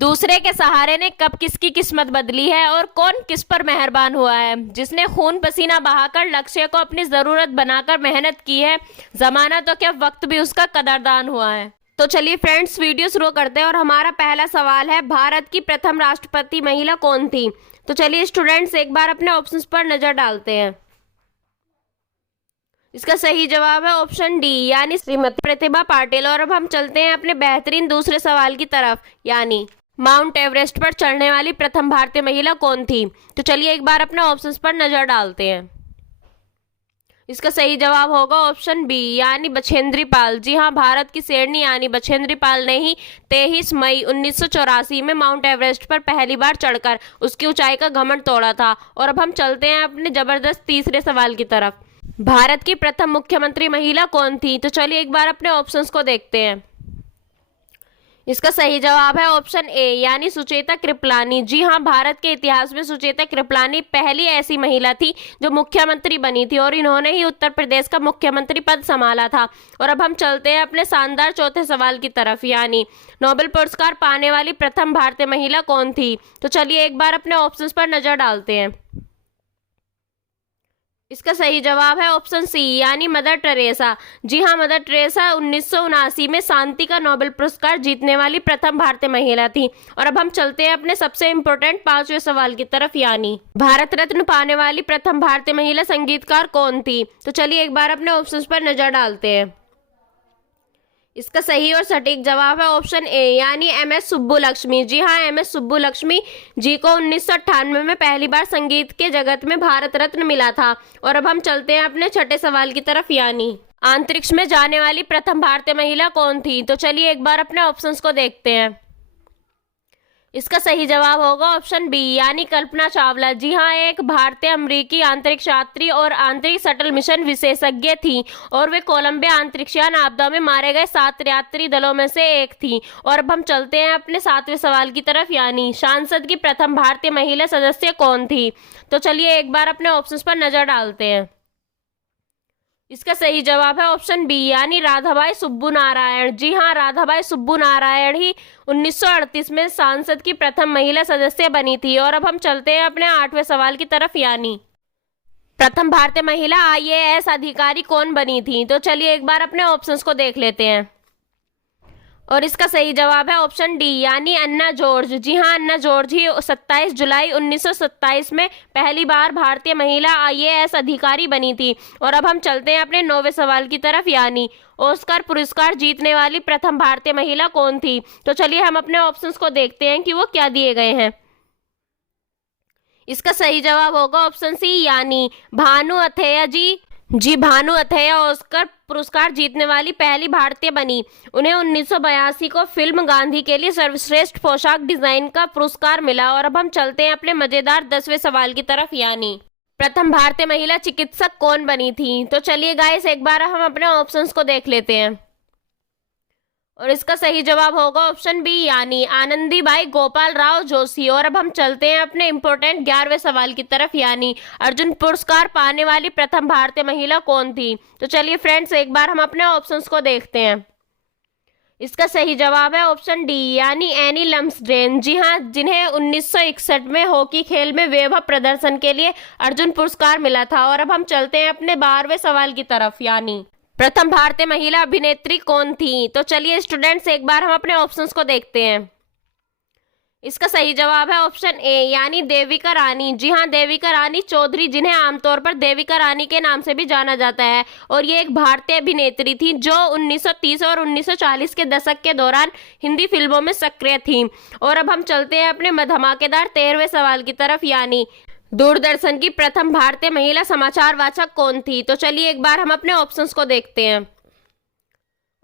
दूसरे के सहारे ने कब किसकी किस्मत बदली है और कौन किस पर मेहरबान हुआ है, जिसने खून पसीना बहाकर लक्ष्य को अपनी जरूरत बनाकर मेहनत की है, जमाना तो क्या वक्त भी उसका कदरदान हुआ है। तो चलिए फ्रेंड्स, वीडियो शुरू करते हैं और हमारा पहला सवाल है, भारत की प्रथम राष्ट्रपति महिला कौन थी। तो चलिए स्टूडेंट्स, एक बार अपने ऑप्शंस पर नजर डालते हैं। इसका सही जवाब है ऑप्शन डी, यानी श्रीमती प्रतिभा पाटिल। और अब हम चलते हैं अपने बेहतरीन दूसरे सवाल की तरफ, यानी माउंट एवरेस्ट पर चढ़ने वाली प्रथम भारतीय महिला कौन थी। तो चलिए एक बार अपने ऑप्शंस पर नजर डालते हैं। इसका सही जवाब होगा ऑप्शन बी, यानी बछेंद्री पाल। जी हाँ, भारत की शेरनी यानी बछेंद्री पाल ने ही 23 मई 1984 में माउंट एवरेस्ट पर पहली बार चढ़कर उसकी ऊंचाई का घमंड तोड़ा था। और अब हम चलते हैं अपने जबरदस्त तीसरे सवाल की तरफ। भारत की प्रथम मुख्यमंत्री महिला कौन थी। तो चलिए एक बार अपने ऑप्शंस को देखते हैं। इसका सही जवाब है ऑप्शन ए, यानी सुचेता कृपलानी। जी हाँ, भारत के इतिहास में सुचेता कृपलानी पहली ऐसी महिला थी जो मुख्यमंत्री बनी थी और इन्होंने ही उत्तर प्रदेश का मुख्यमंत्री पद संभाला था। और अब हम चलते हैं अपने शानदार चौथे सवाल की तरफ, यानी नोबेल पुरस्कार पाने वाली प्रथम भारतीय महिला कौन थी। तो चलिए एक बार अपने ऑप्शंस पर नजर डालते हैं। इसका सही जवाब है ऑप्शन सी, यानी मदर टेरेसा। जी हाँ, मदर टेरेसा 1979 में शांति का नोबेल पुरस्कार जीतने वाली प्रथम भारतीय महिला थी। और अब हम चलते हैं अपने सबसे इम्पोर्टेंट पांचवें सवाल की तरफ, यानी भारत रत्न पाने वाली प्रथम भारतीय महिला संगीतकार कौन थी। तो चलिए एक बार अपने ऑप्शंस पर नजर डालते हैं। इसका सही और सटीक जवाब है ऑप्शन ए, यानी MS सुब्बुलक्ष्मी। जी हाँ, MS सुब्बुलक्ष्मी जी को 1998 में पहली बार संगीत के जगत में भारत रत्न मिला था। और अब हम चलते हैं अपने छठे सवाल की तरफ, यानी अंतरिक्ष में जाने वाली प्रथम भारतीय महिला कौन थी। तो चलिए एक बार अपने ऑप्शंस को देखते हैं। इसका सही जवाब होगा ऑप्शन बी, यानी कल्पना चावला। जी हाँ, एक भारतीय अमेरिकी अंतरिक्ष यात्री और आंतरिक शटल मिशन विशेषज्ञ थी और वे कोलंबिया अंतरिक्षयान आपदा में मारे गए 7 यात्री दलों में से एक थी। और अब हम चलते हैं अपने सातवें सवाल की तरफ, यानी सांसद की प्रथम भारतीय महिला सदस्य कौन थी। तो चलिए एक बार अपने ऑप्शंस पर नजर डालते हैं। इसका सही जवाब है ऑप्शन बी, यानी राधाबाई सुब्बू नारायण। जी हाँ, राधाबाई सुब्बू नारायण ही 1938 में सांसद की प्रथम महिला सदस्य बनी थी। और अब हम चलते हैं अपने आठवें सवाल की तरफ, यानी प्रथम भारतीय महिला IAS अधिकारी कौन बनी थी। तो चलिए एक बार अपने ऑप्शंस को देख लेते हैं। और इसका सही जवाब है ऑप्शन डी, यानी अन्ना जॉर्ज। जी हाँ, अन्ना जॉर्ज ही 27 जुलाई 1927 में पहली बार भारतीय महिला IAS अधिकारी बनी थी। और अब हम चलते हैं अपने 9वें सवाल की तरफ, यानी ऑस्कर पुरस्कार जीतने वाली प्रथम भारतीय महिला कौन थी। तो चलिए हम अपने ऑप्शंस को देखते हैं कि वो क्या दिए गए हैं। इसका सही जवाब होगा ऑप्शन सी, यानी भानु अथैया जी। जी, भानु अथैया ऑस्कर पुरस्कार जीतने वाली पहली भारतीय बनी। उन्हें 1982 को फिल्म गांधी के लिए सर्वश्रेष्ठ पोशाक डिजाइन का पुरस्कार मिला। और अब हम चलते हैं अपने मजेदार 10वें सवाल की तरफ, यानी प्रथम भारतीय महिला चिकित्सक कौन बनी थी। तो चलिए गाइस, एक बार हम अपने ऑप्शंस को देख लेते हैं। और इसका सही जवाब होगा ऑप्शन बी, यानी आनंदीबाई गोपाल राव जोशी। और अब हम चलते हैं अपने इम्पोर्टेंट 11वें सवाल की तरफ, यानी अर्जुन पुरस्कार पाने वाली प्रथम भारतीय महिला कौन थी। तो चलिए फ्रेंड्स, एक बार हम अपने ऑप्शंस को देखते हैं। इसका सही जवाब है ऑप्शन डी, यानी एनी लम्सडेन। जी हाँ, जिन्हें 1961 में हॉकी खेल में वैभव प्रदर्शन के लिए अर्जुन पुरस्कार मिला था। और अब हम चलते हैं अपने 12वें सवाल की तरफ, यानी प्रथम भारतीय महिला अभिनेत्री कौन थी। तो चलिए स्टूडेंट्स, एक बार हम अपने ऑप्शंस को देखते हैं। इसका सही जवाब है ऑप्शन ए, यानी देविका रानी। जी हाँ, देविका रानी चौधरी, जिन्हें आमतौर पर देविका रानी के नाम से भी जाना जाता है। और ये एक भारतीय अभिनेत्री थी जो 1930 और 1940 के दशक के दौरान हिंदी फिल्मों में सक्रिय थी। और अब हम चलते हैं अपने धमाकेदार 13वें सवाल की तरफ, यानी दूरदर्शन की प्रथम भारतीय महिला समाचार वाचक कौन थी। तो चलिए एक बार हम अपने ऑप्शंस को देखते हैं।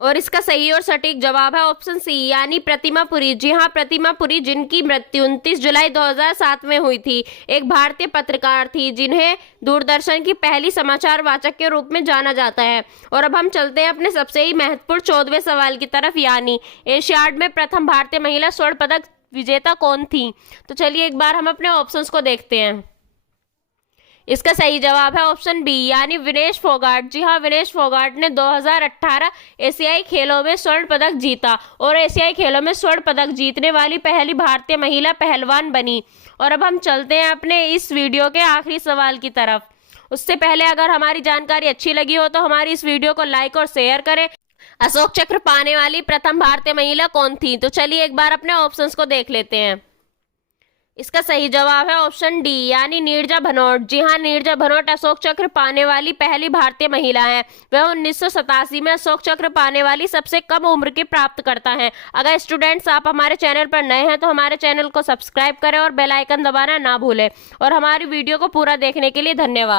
और इसका सही और सटीक जवाब है ऑप्शन सी, यानी प्रतिमा पुरी। जी हाँ, प्रतिमा पुरी, जिनकी मृत्यु 29 जुलाई 2007 में हुई थी, एक भारतीय पत्रकार थी जिन्हें दूरदर्शन की पहली समाचार वाचक के रूप में जाना जाता है। और अब हम चलते हैं अपने सबसे ही महत्वपूर्ण 14वें सवाल की तरफ, यानी एशियाड में प्रथम भारतीय महिला स्वर्ण पदक विजेता कौन थी। तो चलिए एक बार हम अपने ऑप्शंस को देखते हैं। इसका सही जवाब है ऑप्शन बी यानी विनेश फोगाट। जी हाँ, विनेश फोगाट ने 2018 एशियाई खेलों में स्वर्ण पदक जीता और एशियाई खेलों में स्वर्ण पदक जीतने वाली पहली भारतीय महिला पहलवान बनी। और अब हम चलते हैं अपने इस वीडियो के आखिरी सवाल की तरफ। उससे पहले अगर हमारी जानकारी अच्छी लगी हो तो हमारी इस वीडियो को लाइक और शेयर करें। अशोक चक्र पाने वाली प्रथम भारतीय महिला कौन थी? तो चलिए एक बार अपने ऑप्शंस को देख लेते हैं। इसका सही जवाब है ऑप्शन डी यानी नीरजा भनोट। जी हाँ, नीरजा भनोट अशोक चक्र पाने वाली पहली भारतीय महिला है। वह 1987 में अशोक चक्र पाने वाली सबसे कम उम्र की प्राप्तकर्ता हैं। अगर स्टूडेंट्स आप हमारे चैनल पर नए हैं तो हमारे चैनल को सब्सक्राइब करें और बेल आइकन दबाना ना भूलें। और हमारी वीडियो को पूरा देखने के लिए धन्यवाद।